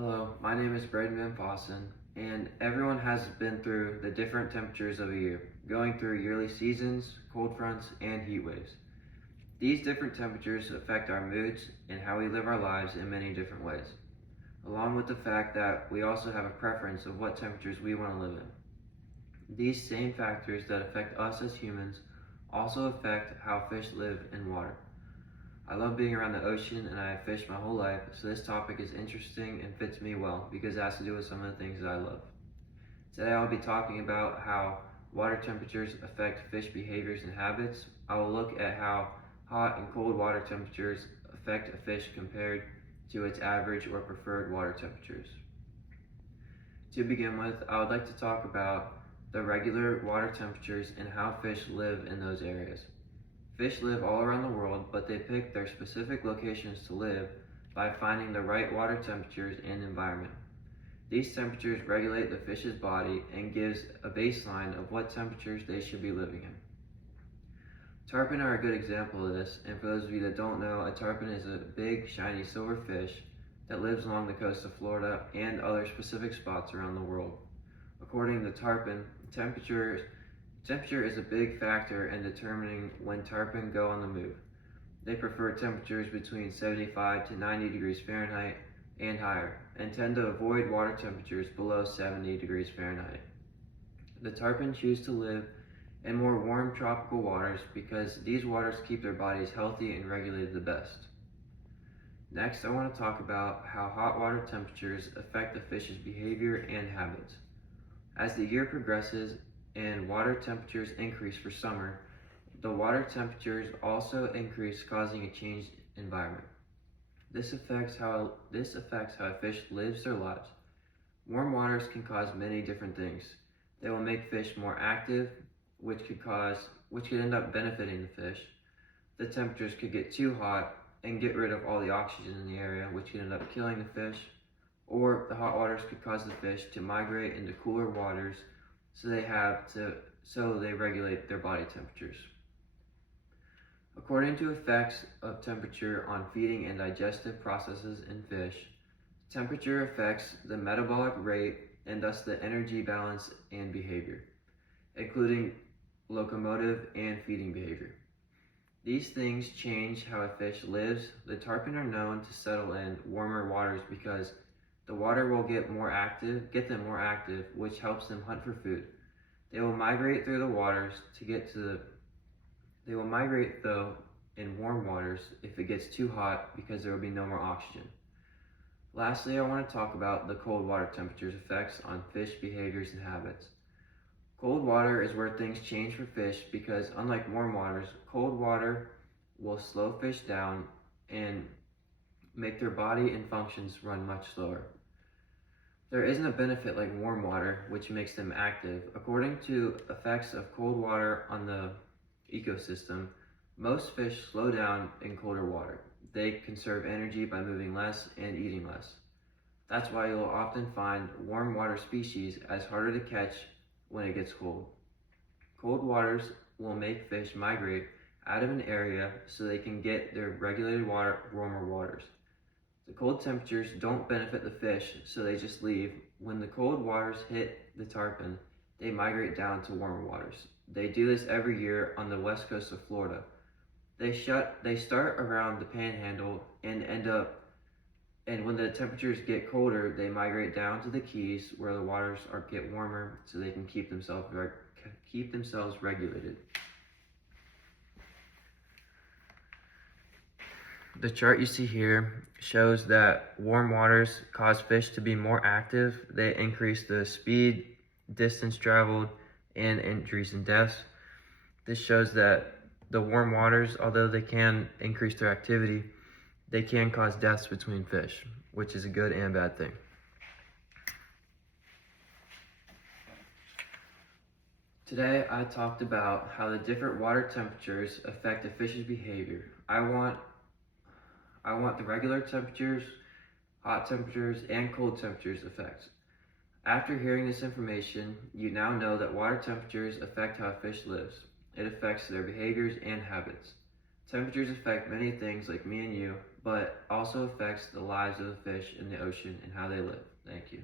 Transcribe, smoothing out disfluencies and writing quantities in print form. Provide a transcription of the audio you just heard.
Hello, my name is Braden Van Fossen, and everyone has been through the different temperatures of a year, going through yearly seasons, cold fronts, and heat waves. These different temperatures affect our moods and how we live our lives in many different ways, along with the fact that we also have a preference of what temperatures we want to live in. These same factors that affect us as humans also affect how fish live in water. I love being around the ocean and I have fished my whole life, so this topic is interesting and fits me well because it has to do with some of the things that I love. Today I'll be talking about how water temperatures affect fish behaviors and habits. I will look at how hot and cold water temperatures affect a fish compared to its average or preferred water temperatures. To begin with, I would like to talk about the regular water temperatures and how fish live in those areas. Fish live all around the world, but they pick their specific locations to live by finding the right water temperatures and environment. These temperatures regulate the fish's body and gives a baseline of what temperatures they should be living in. Tarpon are a good example of this, and for those of you that don't know, a tarpon is a big, shiny silver fish that lives along the coast of Florida and other specific spots around the world. According to tarpon, temperature is a big factor in determining when tarpon go on the move. They prefer temperatures between 75 to 90 degrees Fahrenheit and higher, and tend to avoid water temperatures below 70 degrees Fahrenheit. The tarpon choose to live in more warm tropical waters because these waters keep their bodies healthy and regulated the best. Next, I want to talk about how hot water temperatures affect the fish's behavior and habits. As the year progresses, and water temperatures increase for summer, the water temperatures also increase, causing a changed environment. This affects how a fish lives their lives. Warm waters can cause many different things. They will make fish more active, which could end up benefiting the fish. The temperatures could get too hot and get rid of all the oxygen in the area, which could end up killing the fish. Or the hot waters could cause the fish to migrate into cooler waters, so they regulate their body temperatures. According to effects of temperature on feeding and digestive processes in fish, temperature affects the metabolic rate and thus the energy balance and behavior, including locomotive and feeding behavior. These things change how a fish lives. The tarpon are known to settle in warmer waters because the water will get them more active, which helps them hunt for food. They will migrate through the waters They will migrate though in warm waters if it gets too hot because there will be no more oxygen. Lastly, I want to talk about the cold water temperatures effects on fish behaviors and habits. Cold water is where things change for fish because unlike warm waters, cold water will slow fish down and make their body and functions run much slower. There isn't a benefit like warm water, which makes them active. According to effects of cold water on the ecosystem, most fish slow down in colder water. They conserve energy by moving less and eating less. That's why you'll often find warm water species as harder to catch when it gets cold. Cold waters will make fish migrate out of an area so they can get their regulated warmer waters. The cold temperatures don't benefit the fish, so they just leave. When the cold waters hit the tarpon, they migrate down to warmer waters. They do this every year on the west coast of Florida. They start around the panhandle and when the temperatures get colder, they migrate down to the Keys where the waters get warmer so they can keep themselves regulated. The chart you see here shows that warm waters cause fish to be more active. They increase the speed, distance traveled, and injuries and deaths. This shows that the warm waters, although they can increase their activity, they can cause deaths between fish, which is a good and bad thing. Today, I talked about how the different water temperatures affect a fish's behavior. I want the regular temperatures, hot temperatures, and cold temperatures effects. After hearing this information, you now know that water temperatures affect how a fish lives. It affects their behaviors and habits. Temperatures affect many things like me and you, but also affects the lives of the fish in the ocean and how they live. Thank you.